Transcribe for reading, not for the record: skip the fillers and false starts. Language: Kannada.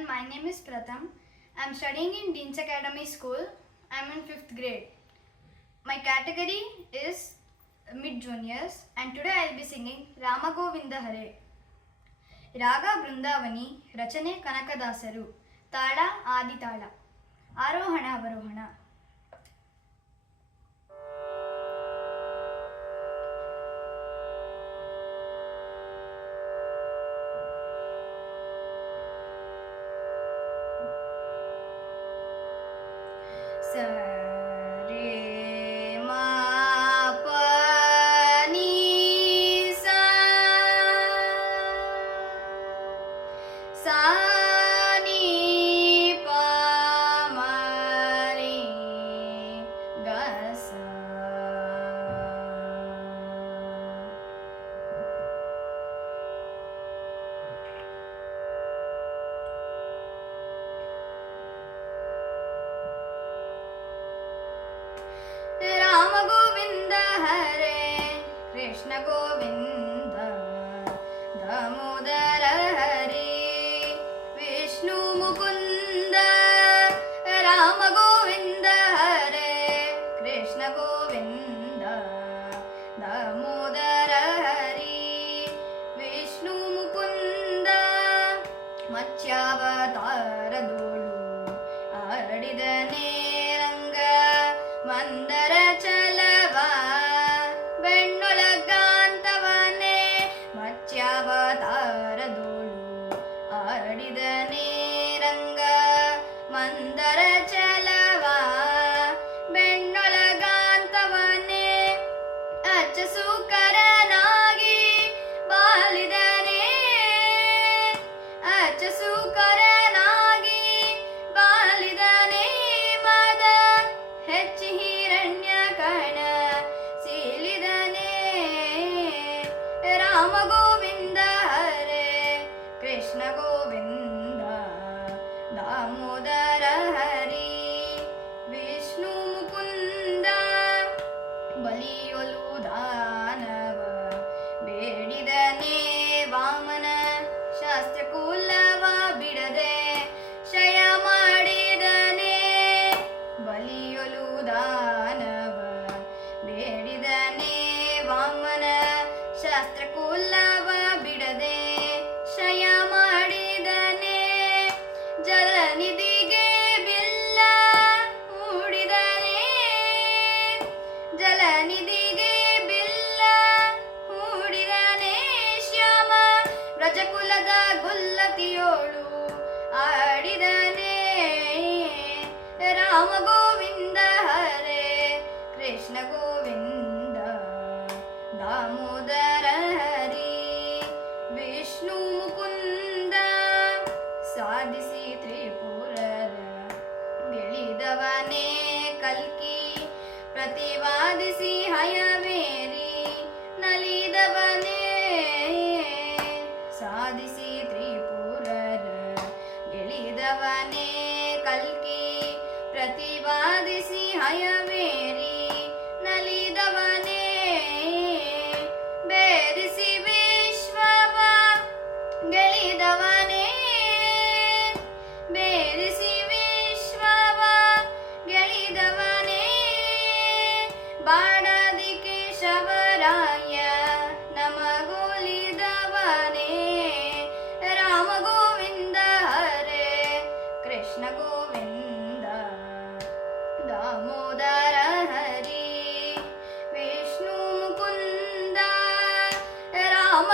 everyone, my name is Pratham. I am studying in Dean's Academy School. I am in 5th grade. My category is mid juniors and today I will be singing Rama Govinda Hare. Raga Brindavani, Rachane Kanakadasaru, Tada Adi Tada, Arohana Avarohana. Sa re ma pa ni sa ni pa ma re ga sa. Rama Govinda Hare, Krishna Govinda, Damodara Hare, Vishnu Mukunda. Rama Govinda Hare, Krishna Govinda, Damodara Hare, Vishnu Mukunda. Mathyavataradolu ಆಡಿದನೇ ರಂಗ ಮಂದರ ಚಲವ ಬೆಣ್ಣೊಳಗಾಂತವನೇ ಮತ್ಸ್ಯಾವತಾರದೋಳು ಆಡಿದನೇ ರಂಗ ಮಂದರ ಚಲವ ಬೆಣ್ಣೊಳಗಾಂತವನೇ ಅಚ್ಚಸುಕರನಾಗಿ ಬಾಳಿದನೇ ಅಚ್ಚಸುಕರನಾಗಿ ಬಾಲಿದನೇ ಮದ ಹೆಚ್ಚಿ ಹಿರಣ್ಯ ಕಣ ಸೀಲಿದನೇ. ರಾಮ ಗೋವಿಂದ ಹರೆ ಕೃಷ್ಣ ಗೋವಿಂದ ದಾಮೋದರ ಹರಿ ವಿಷ್ಣು ಮುಕುಂದ. ಬಲಿಯೊಲು ದಾನವ ಬೇಡಿದನೇ ವಾಮನ ಶಾಸ್ತ್ರ ಕುಲವ ಬಿಡದೆ ಶಯ ಮಾಡಿದನೇ. ಬಲಿಯೊಲು ದಾನವ ಬೇಡಿದನೇ ವಾಮನ ಶಾಸ್ತ್ರ ಕುಲವ ಬಿಡದೆ ಶಯ ಮಾಡಿದನೇ. ಜಲನಿಧಿಗೆ ಬಿಲ್ಲ ಹೂಡಿದನೇ ಜಲನಿಧಿಗೆ ಬಿಲ್ಲ ಹೂಡಿದನೇ. ಶ್ಯಾಮ ವ್ರಜಕುಲದ ಗುಲ್ಲತಿಯೋಳು ಆಡಿದನೇ. ರಾಮ ಗೋವಿಂದ ಹರೆ ಕೃಷ್ಣ ಗೋವಿಂದ ದಾಮೋದರ ಹರಿ ವಿಷ್ಣು ಮುಕುಂದ. ಸಾಧಿಸಿ ತ್ರಿಪುರರ ಗೆಳಿದವನೇ ಕಲ್ಕಿ ಪ್ರತಿವಾದಿಸಿ ಹಯವೇರಿ ನಲಿದವನೇ. ಸಾಧಿಸಿ ತ್ರಿಪುರರ ಗೆಳಿದವನೇ ಕಲ್ಕಿ ಪ್ರತಿವಾದಿಸಿ ಹಯವೇರಿ ನಲಿದವನೇ. ಬೇರಿಸಿ ವಿಶ್ವವ ಗೆಳಿದವನೇ ಬೇರಿಸಿ ವಿಶ್ವವ ಗೆಳಿದವನೇ. ಬಾಡದಿ ಕೇಶವರಾಯ ನಮಗೊಲಿದವನೇ. ರಾಮ ಗೋವಿಂದ ಹರೆ ಕೃಷ್ಣ ಗೋವಿಂದ ದಾಮೋದರ ಹರಿ ವಿಷ್ಣು ಮುಕುಂದ. ರಾಮ